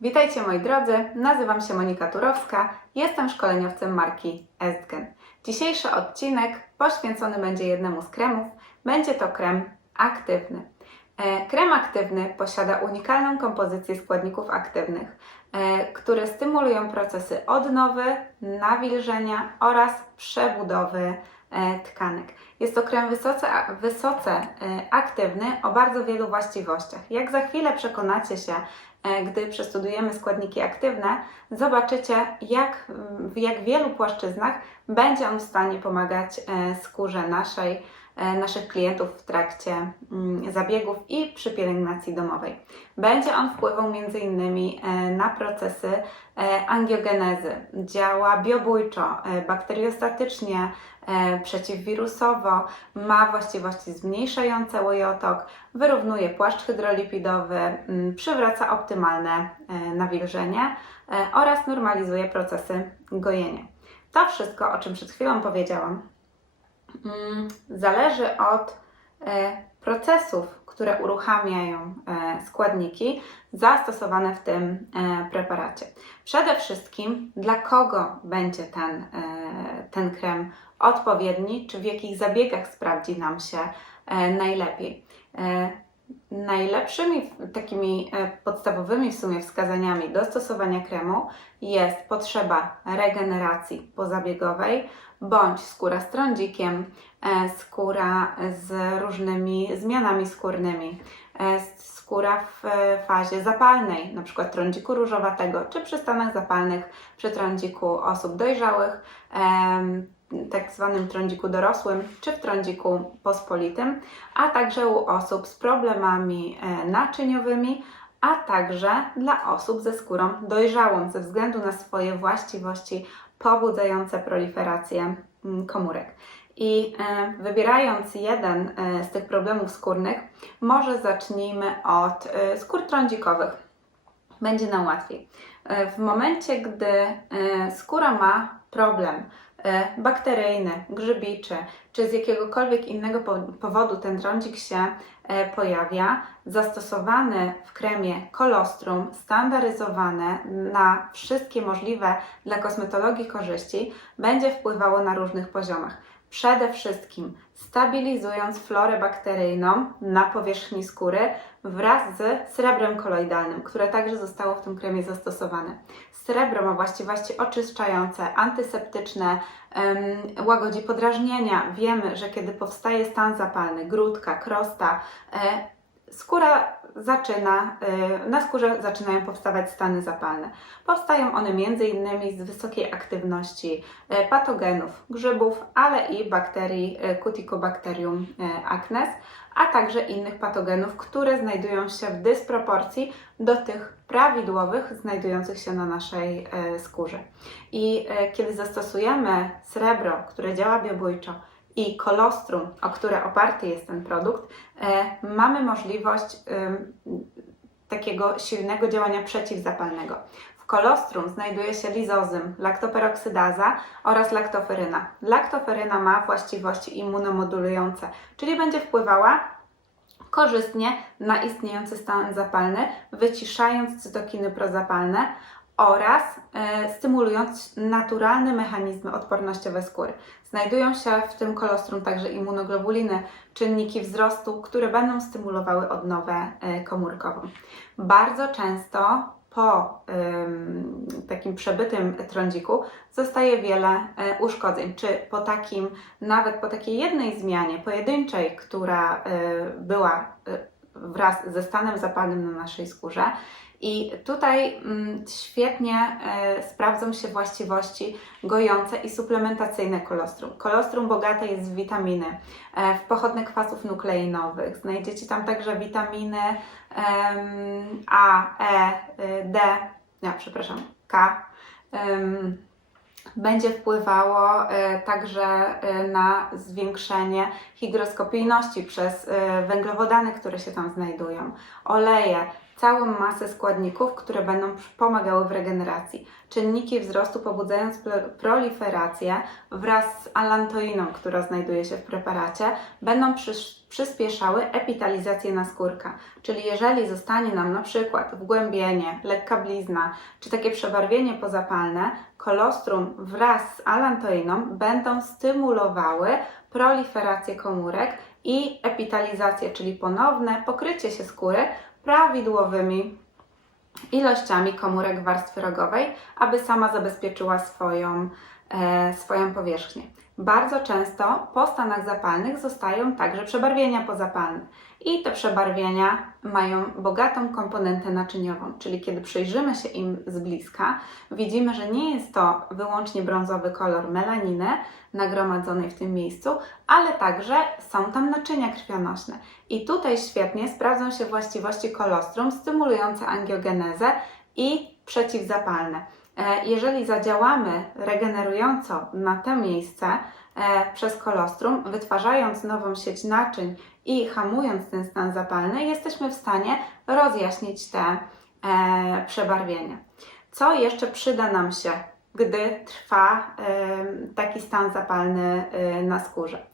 Witajcie moi drodzy, nazywam się Monika Turowska, jestem szkoleniowcem marki Estgen. Dzisiejszy odcinek poświęcony będzie jednemu z kremów, będzie to krem aktywny. E, Krem aktywny posiada unikalną kompozycję składników aktywnych, e, które stymulują procesy odnowy, nawilżenia oraz przebudowy tkanek. Jest to krem wysoce, wysoce e, aktywny o bardzo wielu właściwościach. Jak za chwilę przekonacie się, e, gdy przestudujemy składniki aktywne, zobaczycie, jak w jak wielu płaszczyznach będzie on w stanie pomagać e, skórze naszej, e, naszych klientów w trakcie mm, zabiegów i przy pielęgnacji domowej. Będzie on wpływał m.in. e, na procesy e, angiogenezy, działa biobójczo, e, bakteriostatycznie, e, przeciwwirusowo, ma właściwości zmniejszające łojotok, wyrównuje płaszcz hydrolipidowy, mm, przywraca optymalne e, nawilżenie e, oraz normalizuje procesy gojenia. To wszystko, o czym przed chwilą powiedziałam, mm, zależy od e, procesów, które uruchamiają e, składniki zastosowane w tym e, preparacie. Przede wszystkim, dla kogo będzie ten, e, ten krem odpowiedni, czy w jakich zabiegach sprawdzi nam się najlepiej. Najlepszymi takimi e, podstawowymi w sumie wskazaniami do stosowania kremu jest potrzeba regeneracji pozabiegowej bądź skóra z trądzikiem, e, skóra z różnymi zmianami skórnymi, e, skóra w fazie zapalnej, przykład trądziku różowatego, czy przy stanach zapalnych przy trądziku osób dojrzałych, tak zwanym trądziku dorosłym, czy w trądziku pospolitym, a także u osób z problemami e, naczyniowymi, a także dla osób ze skórą dojrzałą ze względu na swoje właściwości pobudzające proliferację mm, komórek. I e, wybierając jeden e, z tych problemów skórnych, może zacznijmy od skór trądzikowych. Będzie nam łatwiej. W momencie, gdy skóra ma problem e, bakteryjny, grzybiczy, czy z jakiegokolwiek innego po- powodu ten trądzik się e, pojawia, zastosowany w kremie kolostrum, standaryzowane na wszystkie możliwe dla kosmetologii korzyści, będzie wpływało na różnych poziomach. Przede wszystkim stabilizując florę bakteryjną na powierzchni skóry wraz z srebrem koloidalnym, które także zostało w tym kremie zastosowane. Srebro ma właściwości oczyszczające, antyseptyczne, łagodzi podrażnienia. Wiemy, że kiedy powstaje stan zapalny, grudka, krosta, e, skóra zaczyna, e, na skórze zaczynają powstawać stany zapalne. Powstają one m.in. z wysokiej aktywności e, patogenów, grzybów, ale i bakterii e, Cuticobacterium acnes, a także innych patogenów, które znajdują się w dysproporcji do tych prawidłowych znajdujących się na naszej skórze. I kiedy zastosujemy srebro, które działa biobójczo, i kolostrum, o które oparty jest ten produkt, e, mamy możliwość takiego silnego działania przeciwzapalnego. W kolostrum znajduje się lizozym, laktoperoksydaza oraz laktoferyna. Laktoferyna ma właściwości immunomodulujące, czyli będzie wpływała korzystnie na istniejący stan zapalny, wyciszając cytokiny prozapalne oraz e, stymulując naturalne mechanizmy odpornościowe skóry. Znajdują się w tym kolostrum także immunoglobuliny, czynniki wzrostu, które będą stymulowały odnowę e, komórkową. Bardzo często po ym, takim przebytym trądziku zostaje wiele e, uszkodzeń, czy po takim, nawet po takiej jednej zmianie pojedynczej, która e, była e, wraz ze stanem zapalnym na naszej skórze. I tutaj mm, świetnie e, sprawdzą się właściwości gojące i suplementacyjne kolostrum. Kolostrum bogate jest w witaminy, e, w pochodne kwasów nukleinowych. Znajdziecie tam także witaminy A, E, y, D, ja przepraszam, K. Będzie wpływało e, także na zwiększenie hygroskopijności przez węglowodany, które się tam znajdują, oleje, całą masę składników, które będą pomagały w regeneracji. Czynniki wzrostu pobudzając pl- proliferację wraz z alantoiną, która znajduje się w preparacie, będą przyspieszały epitalizację naskórka. Czyli jeżeli zostanie nam na przykład wgłębienie, lekka blizna, czy takie przebarwienie pozapalne, kolostrum wraz z alantoiną będą stymulowały proliferację komórek i epitalizację, czyli ponowne pokrycie się skóry prawidłowymi ilościami komórek warstwy rogowej, aby sama zabezpieczyła swoją, e, swoją powierzchnię. Bardzo często po stanach zapalnych zostają także przebarwienia pozapalne. I te przebarwienia mają bogatą komponentę naczyniową, czyli kiedy przyjrzymy się im z bliska, widzimy, że nie jest to wyłącznie brązowy kolor melaniny nagromadzonej w tym miejscu, ale także są tam naczynia krwionośne. I tutaj świetnie sprawdzą się właściwości kolostrum stymulujące angiogenezę i przeciwzapalne. E, Jeżeli zadziałamy regenerująco na to miejsce e, przez kolostrum, wytwarzając nową sieć naczyń i hamując ten stan zapalny, jesteśmy w stanie rozjaśnić te e, przebarwienia. Co jeszcze przyda nam się, gdy trwa taki stan zapalny na skórze?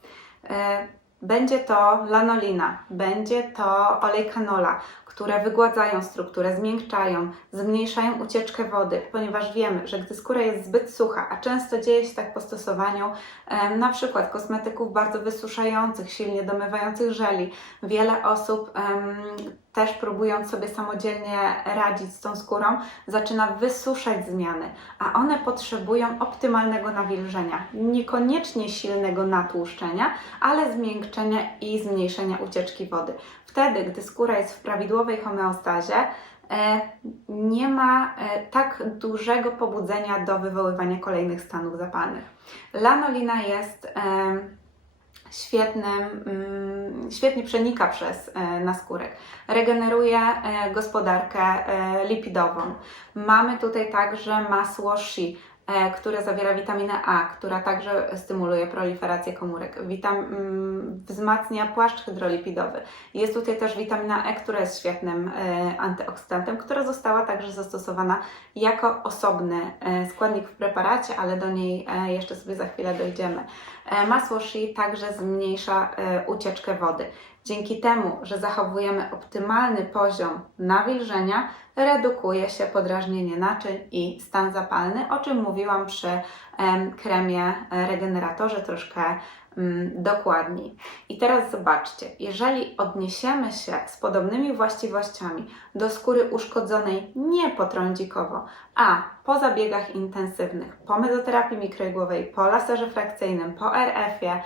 Będzie to lanolina, będzie to olej canola, które wygładzają strukturę, zmiękczają, zmniejszają ucieczkę wody, ponieważ wiemy, że gdy skóra jest zbyt sucha, a często dzieje się tak po stosowaniu em, na przykład kosmetyków bardzo wysuszających, silnie domywających żeli, wiele osób em, też próbując sobie samodzielnie radzić z tą skórą, zaczyna wysuszać zmiany, a one potrzebują optymalnego nawilżenia, niekoniecznie silnego natłuszczenia, ale zmiękczenia i zmniejszenia ucieczki wody. Wtedy, gdy skóra jest w prawidłowej homeostazie, e, nie ma e, tak dużego pobudzenia do wywoływania kolejnych stanów zapalnych. Lanolina jest em, świetnym, mm, świetnie przenika przez e, naskórek. Regeneruje e, gospodarkę e, lipidową. Mamy tutaj także masło e, które zawiera witaminę A, która także stymuluje proliferację komórek. Witam, mm, wzmacnia płaszcz hydrolipidowy. Jest tutaj też witamina E, która jest świetnym e, antyoksydantem, która została także zastosowana jako osobny e, składnik w preparacie, ale do niej e, jeszcze sobie za chwilę dojdziemy. E, Masło shea także zmniejsza e, ucieczkę wody. Dzięki temu, że zachowujemy optymalny poziom nawilżenia, redukuje się podrażnienie naczyń i stan zapalny, o czym mówiłam przy em, kremie e, regeneratorze troszkę mm, dokładniej. I teraz zobaczcie, jeżeli odniesiemy się z podobnymi właściwościami do skóry uszkodzonej nie potrądzikowo, a po zabiegach intensywnych, po mezoterapii mikroigłowej, po laserze frakcyjnym, po RF-ie,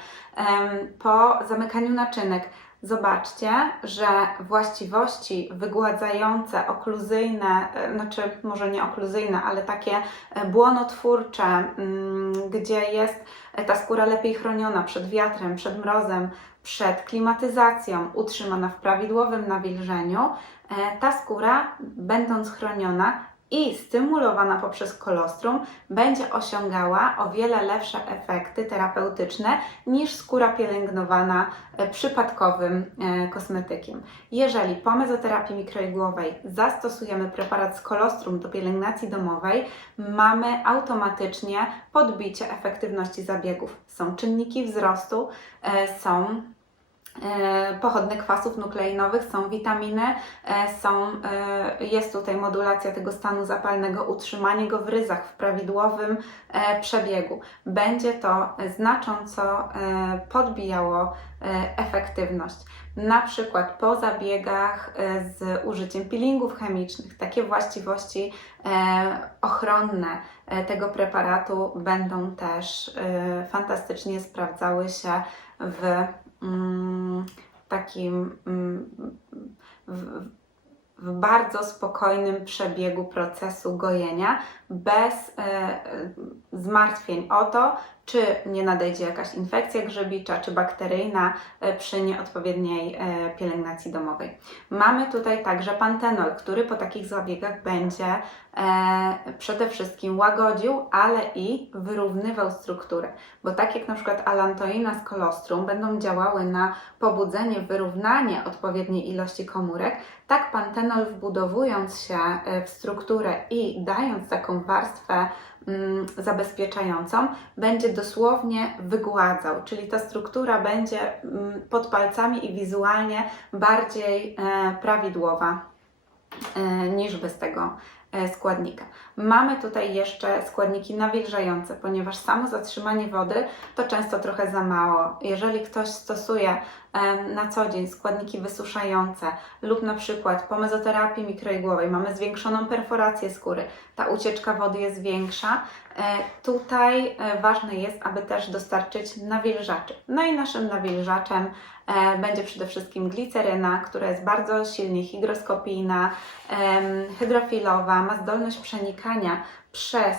po zamykaniu naczynek, zobaczcie, że właściwości wygładzające, okluzyjne, e, znaczy może nie okluzyjne, ale takie e, błonotwórcze, mm, gdzie jest e, ta skóra lepiej chroniona przed wiatrem, przed mrozem, przed klimatyzacją, utrzymana w prawidłowym nawilżeniu, ta skóra, będąc chroniona i stymulowana poprzez kolostrum, będzie osiągała o wiele lepsze efekty terapeutyczne niż skóra pielęgnowana e, przypadkowym e, kosmetykiem. Jeżeli po mezoterapii mikroigłowej zastosujemy preparat z kolostrum do pielęgnacji domowej, mamy automatycznie podbicie efektywności zabiegów. Są czynniki wzrostu, e, są pochodne kwasów nukleinowych, są witaminy, e, są, e, jest tutaj modulacja tego stanu zapalnego, utrzymanie go w ryzach, w prawidłowym e, przebiegu. Będzie to znacząco e, podbijało e, efektywność. Na przykład po zabiegach e, z użyciem peelingów chemicznych, takie właściwości e, ochronne e, tego preparatu będą też e, fantastycznie sprawdzały się w takim mm, w, w bardzo spokojnym przebiegu procesu gojenia, bez e, e, zmartwień o to, czy nie nadejdzie jakaś infekcja grzybicza, czy bakteryjna e, przy nieodpowiedniej e, pielęgnacji domowej. Mamy tutaj także pantenol, który po takich zabiegach będzie przede wszystkim łagodził, ale i wyrównywał strukturę, bo tak jak na przykład alantoina z kolostrum będą działały na pobudzenie, wyrównanie odpowiedniej ilości komórek, tak pantenol wbudowując się w strukturę i dając taką warstwę mm, zabezpieczającą, będzie dosłownie wygładzał, czyli ta struktura będzie mm, pod palcami i wizualnie bardziej e, prawidłowa e, niż bez tego e, składnika. Mamy tutaj jeszcze składniki nawilżające, ponieważ samo zatrzymanie wody to często trochę za mało. Jeżeli ktoś stosuje na co dzień składniki wysuszające lub na przykład po mezoterapii mikroigłowej mamy zwiększoną perforację skóry, ta ucieczka wody jest większa, e, tutaj e, ważne jest, aby też dostarczyć nawilżaczy. No i naszym nawilżaczem e, będzie przede wszystkim gliceryna, która jest bardzo silnie hygroskopijna, em, hydrofilowa, ma zdolność przenikania przez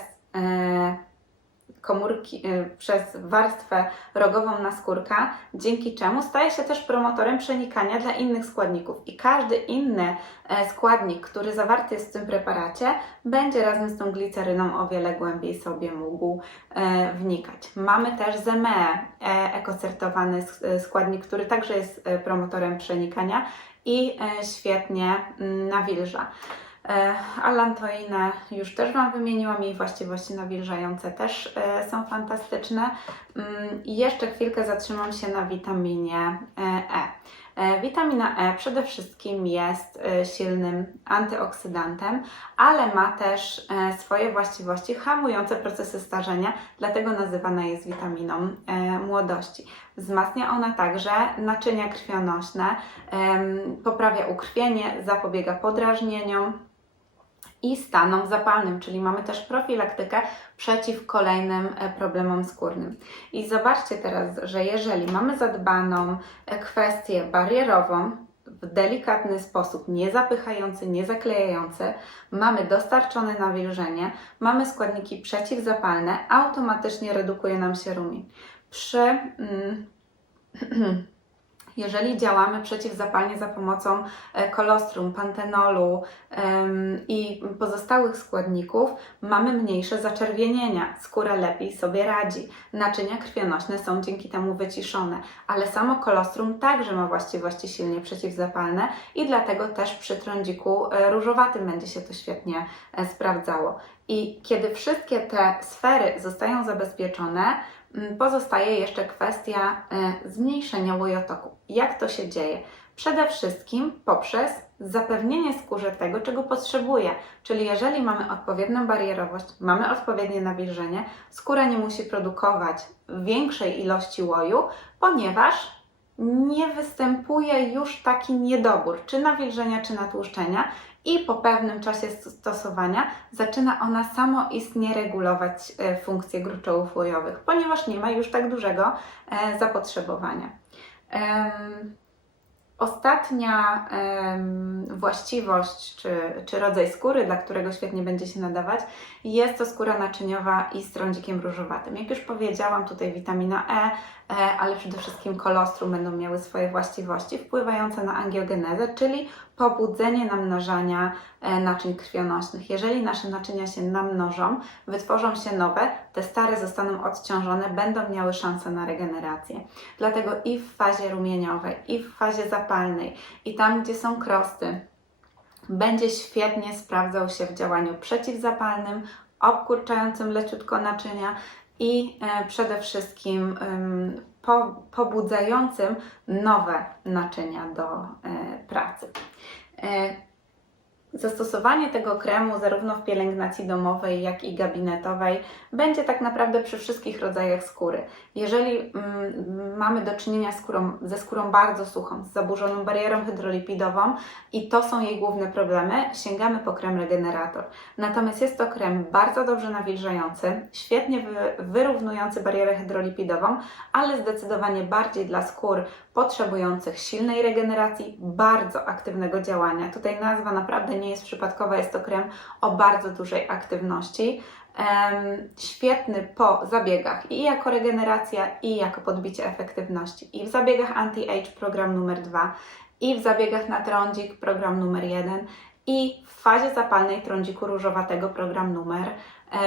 komórki, e, przez warstwę rogową naskórka, dzięki czemu staje się też promotorem przenikania dla innych składników. I każdy inny e, składnik, który zawarty jest w tym preparacie, będzie razem z tą gliceryną o wiele głębiej sobie mógł e, wnikać. Mamy też ZME, e, ekocertowany sk- składnik, który także jest promotorem przenikania i świetnie mm, nawilża. E, Alantoinę już też Wam wymieniłam, jej właściwości nawilżające też e, są fantastyczne. Mm, I jeszcze chwilkę zatrzymam się na witaminie E. E. Witamina E przede wszystkim jest silnym antyoksydantem, ale ma też swoje właściwości hamujące procesy starzenia, dlatego nazywana jest witaminą młodości. Wzmacnia ona także naczynia krwionośne, poprawia ukrwienie, zapobiega podrażnieniom, i stanom zapalnym, czyli mamy też profilaktykę przeciw kolejnym e, problemom skórnym. I zobaczcie teraz, że jeżeli mamy zadbaną e, kwestię barierową, w delikatny sposób, nie zapychający, nie zaklejający, mamy dostarczone nawilżenie, mamy składniki przeciwzapalne, automatycznie redukuje nam się rumień. Przy mm, jeżeli działamy przeciwzapalnie za pomocą e, kolostrum, pantenolu i pozostałych składników, mamy mniejsze zaczerwienienia, skóra lepiej sobie radzi, naczynia krwionośne są dzięki temu wyciszone, ale samo kolostrum także ma właściwości silnie przeciwzapalne i dlatego też przy trądziku e, różowatym będzie się to świetnie e, sprawdzało. I kiedy wszystkie te sfery zostają zabezpieczone, Pozostaje jeszcze kwestia e, zmniejszenia łojotoku. Jak to się dzieje? Przede wszystkim poprzez zapewnienie skórze tego, czego potrzebuje. Czyli jeżeli mamy odpowiednią barierowość, mamy odpowiednie nawilżenie, skóra nie musi produkować większej ilości łoju, ponieważ nie występuje już taki niedobór, czy nawilżenia, czy natłuszczenia, i po pewnym czasie stosowania zaczyna ona samoistnie regulować e, funkcje gruczołów łojowych, ponieważ nie ma już tak dużego e, zapotrzebowania. Ostatnia właściwość czy, czy rodzaj skóry, dla którego świetnie będzie się nadawać, jest to skóra naczyniowa i z trądzikiem różowatym. Jak już powiedziałam, tutaj witamina e, ale przede wszystkim kolostrum będą miały swoje właściwości wpływające na angiogenezę, czyli pobudzenie namnażania e, naczyń krwionośnych. Jeżeli nasze naczynia się namnożą, wytworzą się nowe, te stare zostaną odciążone, będą miały szansę na regenerację. Dlatego i w fazie rumieniowej, i w fazie zapalnej, i tam, gdzie są krosty, będzie świetnie sprawdzał się w działaniu przeciwzapalnym, obkurczającym leciutko naczynia i e, przede wszystkim ym, po, pobudzającym nowe naczynia do e, pracy. Zastosowanie tego kremu zarówno w pielęgnacji domowej, jak i gabinetowej będzie tak naprawdę przy wszystkich rodzajach skóry. Jeżeli mm, mamy do czynienia skórą, ze skórą bardzo suchą, z zaburzoną barierą hydrolipidową i to są jej główne problemy, sięgamy po krem regenerator. Natomiast jest to krem bardzo dobrze nawilżający, świetnie wy, wyrównujący barierę hydrolipidową, ale zdecydowanie bardziej dla skór potrzebujących silnej regeneracji, bardzo aktywnego działania. Tutaj nazwa naprawdę nie jest przypadkowa, jest to krem o bardzo dużej aktywności. Świetny po zabiegach i jako regeneracja, i jako podbicie efektywności. I w zabiegach anti-age program numer 2, i w zabiegach na trądzik program numer 1, i w fazie zapalnej trądziku różowatego program numer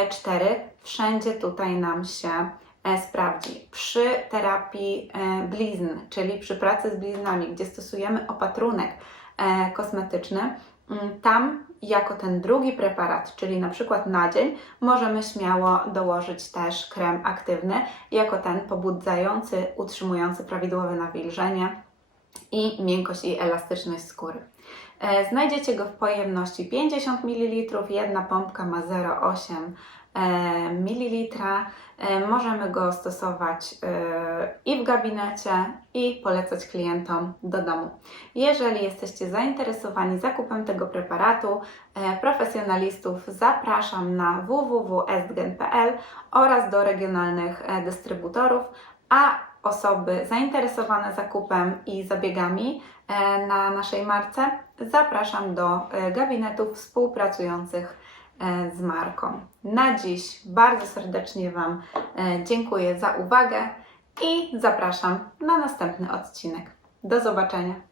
4. Wszędzie tutaj nam się e, sprawdzi. Przy terapii e, blizn, czyli przy pracy z bliznami, gdzie stosujemy opatrunek e, kosmetyczny, mm, tam jako ten drugi preparat, czyli na przykład na dzień, możemy śmiało dołożyć też krem aktywny, jako ten pobudzający, utrzymujący prawidłowe nawilżenie i miękkość i elastyczność skóry. E, Znajdziecie go w pojemności 50 ml, jedna pompka ma 0,8 e, ml. E, Możemy go stosować i w gabinecie, i polecać klientom do domu. Jeżeli jesteście zainteresowani zakupem tego preparatu, profesjonalistów zapraszam na www.estgen.pl oraz do regionalnych dystrybutorów, a osoby zainteresowane zakupem i zabiegami na naszej marce zapraszam do e, gabinetów współpracujących e, z marką. Na dziś bardzo serdecznie Wam e, dziękuję za uwagę i zapraszam na następny odcinek. Do zobaczenia.